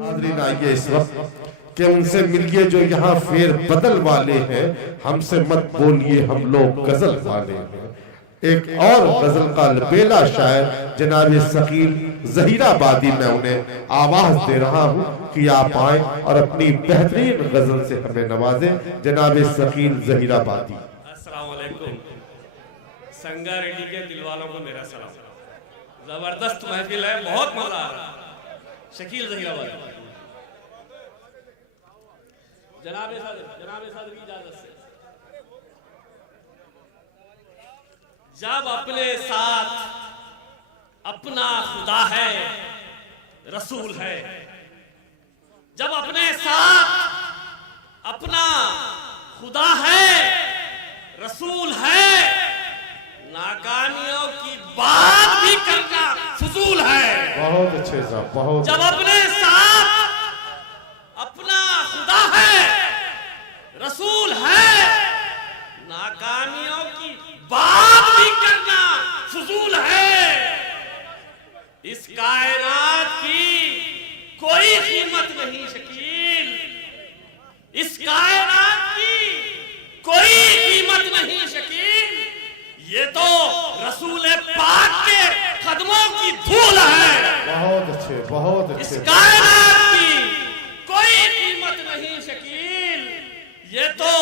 हाज़रीन, आइए इस वक्त कि उनसे मिलिए जो यहाँ फेर बदल वाले हैं, हमसे मत बोलिए हम लोग गजल वाले हैं। एक और गजल का लबेला शायर जनाब शकील ज़हीराबादी, मैं उन्हें आवाज दे रहा हूँ कि आप आए और अपनी बेहतरीन गजल से हमें नवाजें। जनाब शकील ज़हीराबादी। अस्सलाम वालेकुम। संगा रेड्डी के दिल वालों को मेरा सलाम। जबरदस्त महफिल है, बहुत मजा आ रहा है। शकील ज़हीराबादी। जनाब सदर की इजाजत से, जब अपने साथ अपना खुदा है रसूल है, जब अपने साथ अपना खुदा है रसूल है, नाकामियों की बात भी करना फजूल है। बहुत अच्छे साहब, बहुत। जब अपने साथ अपना खुदा है रसूल है, नाकामियों की बात भी करना फजूल है। इस कायनात की कोई कीमत नहीं शकील, इस कायनात की कोई कीमत नहीं शकील, ये तो रसूल पाक के कदमों की धूल है। बहुत अच्छे, बहुत अच्छे। इस कायनात की कोई कीमत नहीं शकील, ये तो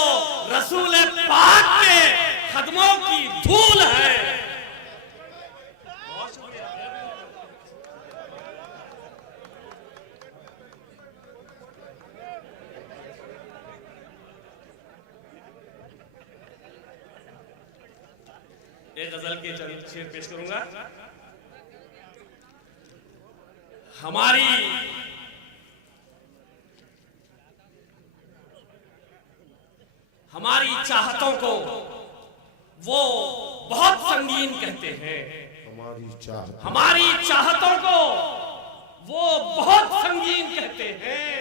रसूल पाक के कदमों की धूल है। बहुत शुक्रिया। एक गजल के चंद शेर पेश करूंगा। हमारी चाहतों को वो बहुत संगीन कहते हैं। हमारी चाहतों को वो बहुत संगीन कहते हैं।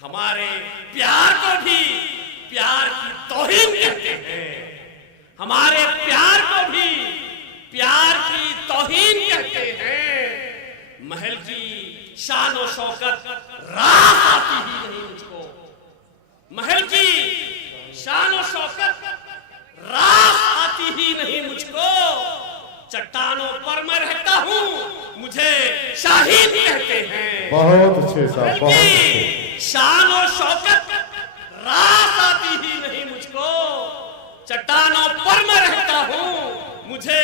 हमारे प्यार को भी प्यार की तौहीन कहते हैं। हमारे प्यार को भी प्यार की तौहीन कहते हैं। महल की शान और शौकत रास आती ही नहीं मुझको, महल की शान और शौकत रास आती ही नहीं मुझको। चट्टानों पर मैं रहता हूँ, मुझे शाहीन कहते हैं। बहुत अच्छे साहब, बहुत अच्छे। शान और शौकत रास आती ही नहीं मुझको। चट्टानों पर मैं रहता हूँ, मुझे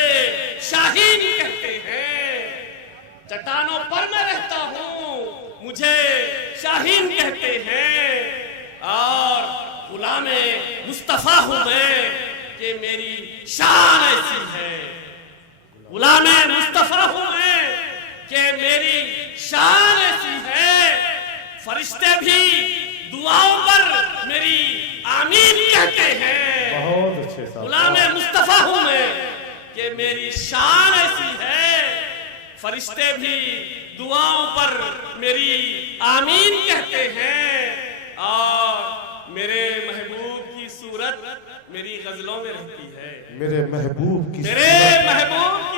शाहीन कहते हैं। चट्टानों पर मैं रहता हूँ, मुझे शाहीन कहते हैं। और गुलामे मुस्तफा हूं मैं कि मेरी शान ऐसी है। गुलामे मुस्तफा हूं मैं कि मेरी शान ऐसी है। फरिश्ते भी दुआओं पर मेरी आमीन कहते हैं। बहुत अच्छे साहब। गुलामे मुस्तफा हूं मैं कि मेरी शान ऐसी है। फरिश्ते भी दुआओं पर मेरी आमीन कहते हैं। और मेरे महबूब की सूरत मेरी गजलों में रहती है। मेरे महबूब की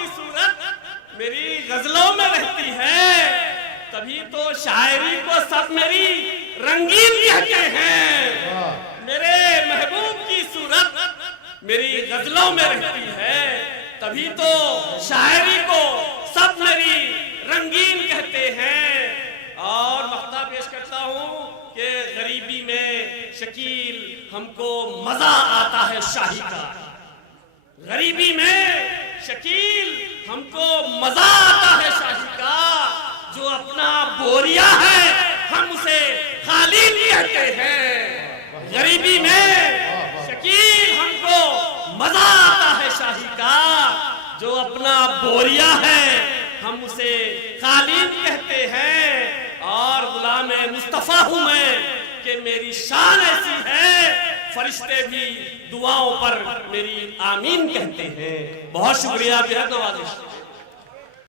सूरत मेरी गजलों में रहती है। तभी तो शायरी को सब मेरी रंगीन कहते हैं। मेरे महबूब की सूरत मेरी गजलों में रहती है। तभी तो शायरी को सब मेरी रंगीन कहते हैं। और मख्ता पेश करता हूँ कि गरीबी में शकील हमको मजा आता है शाही का। गरीबी में शकील हमको मजा आता है शाही का। जो अपना बोरिया है हम उसे खालीन कहते हैं। गरीबी में शकील हमको मजा आता है शाही का। जो अपना बोरिया है हम उसे खालीन कहते हैं। और गुलामे मुस्तफा हूं मैं कि मेरी शान ऐसी है। फरिश्ते भी दुआओं पर मेरी आमीन कहते हैं। बहुत शुक्रिया, बेहद नवाजिश।